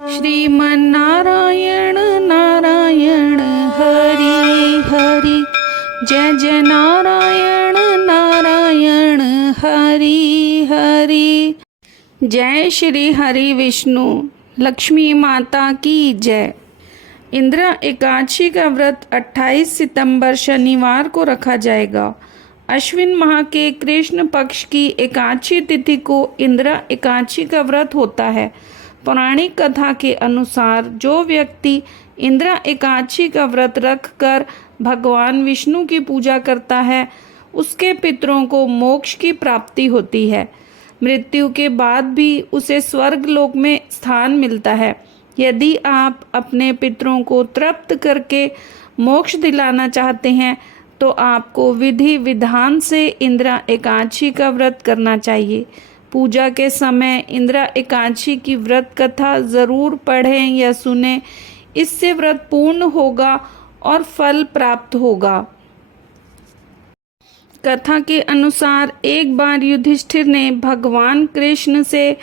श्रीमन्नारायण नारायण हरि हरि, जय जय नारायण नारायण हरि हरि। जय श्री हरि विष्णु, लक्ष्मी माता की जय। इंदिरा एकादशी का व्रत 28 सितंबर शनिवार को रखा जाएगा। अश्विन माह के कृष्ण पक्ष की एकादशी तिथि को इंदिरा एकादशी का व्रत होता है। पौराणिक कथा के अनुसार जो व्यक्ति इंदिरा एकादशी का व्रत रखकर भगवान विष्णु की पूजा करता है, उसके पितरों को मोक्ष की प्राप्ति होती है। मृत्यु के बाद भी उसे स्वर्ग लोक में स्थान मिलता है। यदि आप अपने पितरों को तृप्त करके मोक्ष दिलाना चाहते हैं तो आपको विधि विधान से इंदिरा एकादशी का व्रत करना चाहिए। पूजा के समय इंदिरा एकादशी की व्रत कथा जरूर पढ़ें या सुनें, इससे व्रत पूर्ण होगा और फल प्राप्त होगा। कथा के अनुसार एक बार युधिष्ठिर ने भगवान कृष्ण से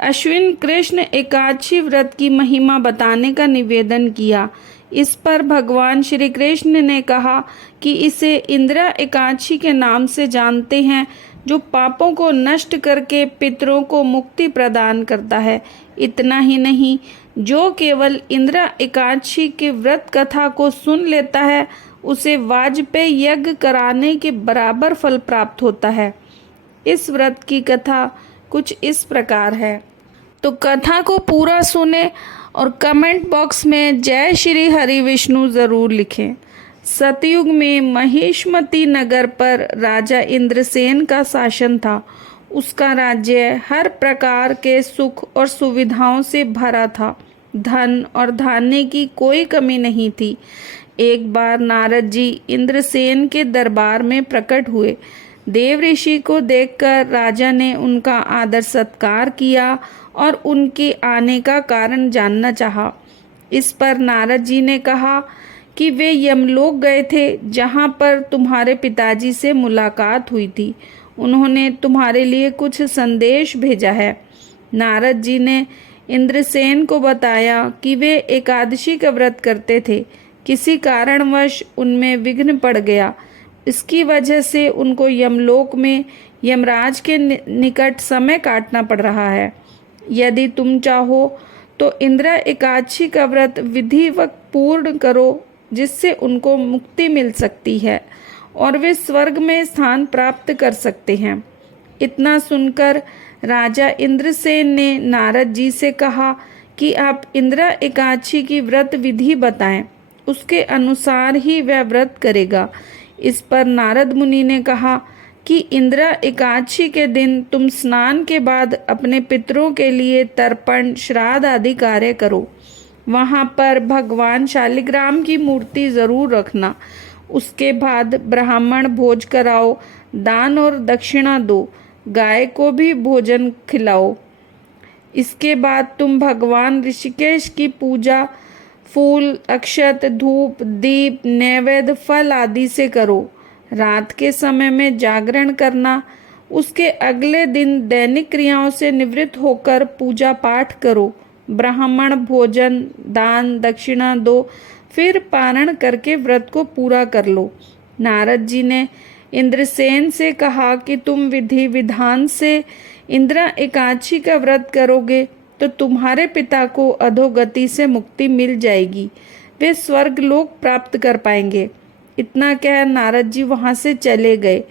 अश्विन कृष्ण एकादशी व्रत की महिमा बताने का निवेदन किया। इस पर भगवान श्री कृष्ण ने कहा कि इसे इंदिरा एकादशी के नाम से जानते हैं, जो पापों को नष्ट करके पितरों को मुक्ति प्रदान करता है। इतना ही नहीं, जो केवल इंदिरा एकादशी की व्रत कथा को सुन लेता है, उसे वाजपेय यज्ञ कराने के बराबर फल प्राप्त होता है। इस व्रत की कथा कुछ इस प्रकार है, तो कथा को पूरा सुने और कमेंट बॉक्स में जय श्री हरि विष्णु जरूर लिखें। सतयुग में महिष्मती नगर पर राजा इंद्रसेन का शासन था। उसका राज्य हर प्रकार के सुख और सुविधाओं से भरा था। धन और धान्य की कोई कमी नहीं थी। एक बार नारद जी इंद्रसेन के दरबार में प्रकट हुए। देव ऋषि को देखकर राजा ने उनका आदर सत्कार किया और उनके आने का कारण जानना चाहा। इस पर नारद जी ने कहा कि वे यमलोक गए थे, जहां पर तुम्हारे पिताजी से मुलाकात हुई थी। उन्होंने तुम्हारे लिए कुछ संदेश भेजा है। नारद जी ने इंद्रसेन को बताया कि वे एकादशी का व्रत करते थे। किसी कारणवश उनमें विघ्न पड़ गया। इसकी वजह से उनको यमलोक में यमराज के निकट समय काटना पड़ रहा है। यदि तुम चाहो तो इंदिरा एकादशी का व्रत विधिवत पूर्ण करो, जिससे उनको मुक्ति मिल सकती है और वे स्वर्ग में स्थान प्राप्त कर सकते हैं। इतना सुनकर राजा इंद्रसेन ने नारद जी से कहा कि आप इंदिरा एकादशी की व्रत विधि बताएं, उसके अनुसार ही वह व्रत करेगा। इस पर नारद मुनि ने कहा कि इंदिरा एकादशी के दिन तुम स्नान के बाद अपने पितरों के लिए तर्पण, श्राद्ध आदि कार्य करो। वहाँ पर भगवान शालिग्राम की मूर्ति जरूर रखना। उसके बाद ब्राह्मण भोज कराओ, दान और दक्षिणा दो, गाय को भी भोजन खिलाओ। इसके बाद तुम भगवान ऋषिकेश की पूजा फूल, अक्षत, धूप, दीप, नैवेद्य, फल आदि से करो। रात के समय में जागरण करना। उसके अगले दिन दैनिक क्रियाओं से निवृत्त होकर पूजा पाठ करो। ब्राह्मण भोजन, दान, दक्षिणा दो, फिर पारण करके व्रत को पूरा कर लो। नारद जी ने इंद्रसेन से कहा कि तुम विधि विधान से इंदिरा एकादशी का व्रत करोगे तो तुम्हारे पिता को अधोगति से मुक्ति मिल जाएगी। वे स्वर्ग लोक प्राप्त कर पाएंगे। इतना कह नारद जी वहां से चले गए।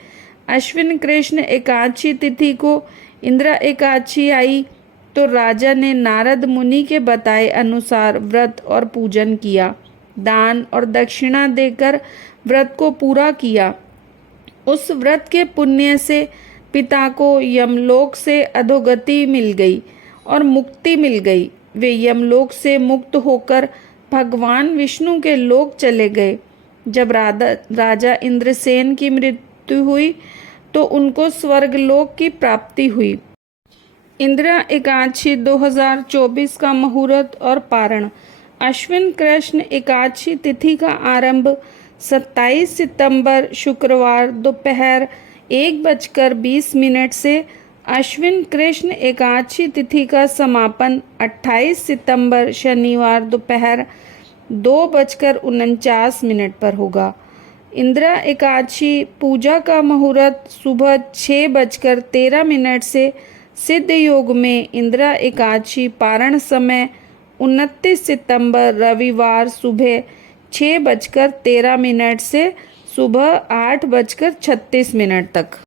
अश्विन कृष्ण एकादशी तिथि को इंदिरा एकादशी आई तो राजा ने नारद मुनि के बताए अनुसार व्रत और पूजन किया। दान और दक्षिणा देकर व्रत को पूरा किया। उस व्रत के पुण्य से पिता को यमलोक से अधोगति मिल गई और मुक्ति मिल गई। वे यमलोक से मुक्त होकर भगवान विष्णु के लोक चले गए। जब राजा इंद्रसेन की मृत्यु हुई तो उनको स्वर्गलोक की प्राप्ति हुई। इंदिरा एकादशी 2024 का मुहूर्त और पारण। अश्विन कृष्ण एकादशी तिथि का आरंभ 27 सितंबर शुक्रवार दोपहर 1:20 से अश्विन कृष्ण एकादशी तिथि का समापन 28 सितंबर शनिवार दोपहर 2:49 पर होगा। इंदिरा एकादशी पूजा का मुहूर्त सुबह 6:13 से सिद्ध योग में इंदिरा एकादशी पारण समय 29 सितंबर रविवार सुबह 6:13 से सुबह 8:36 तक।